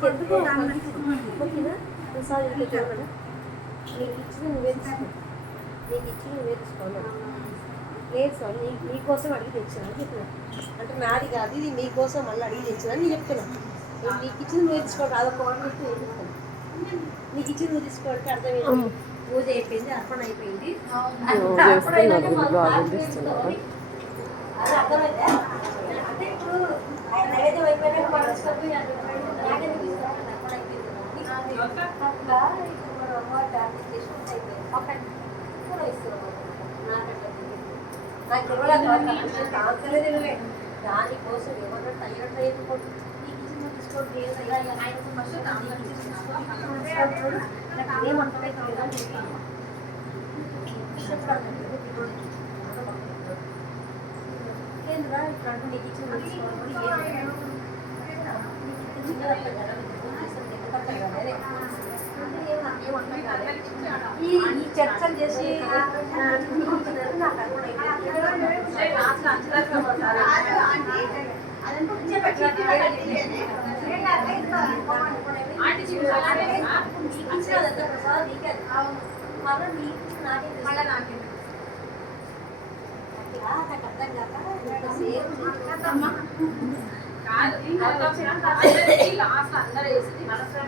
నీకెందుకు ఓకేనా ఒకసారి నీకు ఇచ్చిన నువ్వే తీసుకో నీకు ఇచ్చిన నువ్వే తీసుకోవాలి లేదు సార్ నీకోసం అడిగి తెచ్చాను చెప్పిన అంటే నాది కాదు ఇది మీకోసం మళ్ళీ అడిగి తెచ్చాను నేను చెప్తున్నా నీకు ఇచ్చింది నువ్వే తీసుకోవాలి అదొక వాటర్ చెప్తాను నీకు ఇచ్చింది నువ్వు తీసుకోవాలంటే అర్థమైంది పూజ అయిపోయింది అర్పణ అయిపోయింది అది అర్థమైందా అంటే ఇప్పుడు నైవేద్యం అయిపోయినాక మనసుకొని నాకెందుకు ఇస్తాను అర్పణ అయిపోయింది అట్లా ఇప్పుడు అమ్మవారి డాన్స్ చేసి అయిపోయింది కూడా ఇస్తున్నాం నాకు ఎవరు కావట్లేదు దానికోసం ఏమన్నా టైర్ అయిపోతుంది నీకు ఇచ్చిన తీసుకోండి ఆయన ఫస్ట్ ఏంద్రా ఇప్పుడు నీకు ఇచ్చిన ఈ చర్చలు చేసి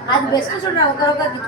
అది బెస్ట్ చూడ ఒకరొక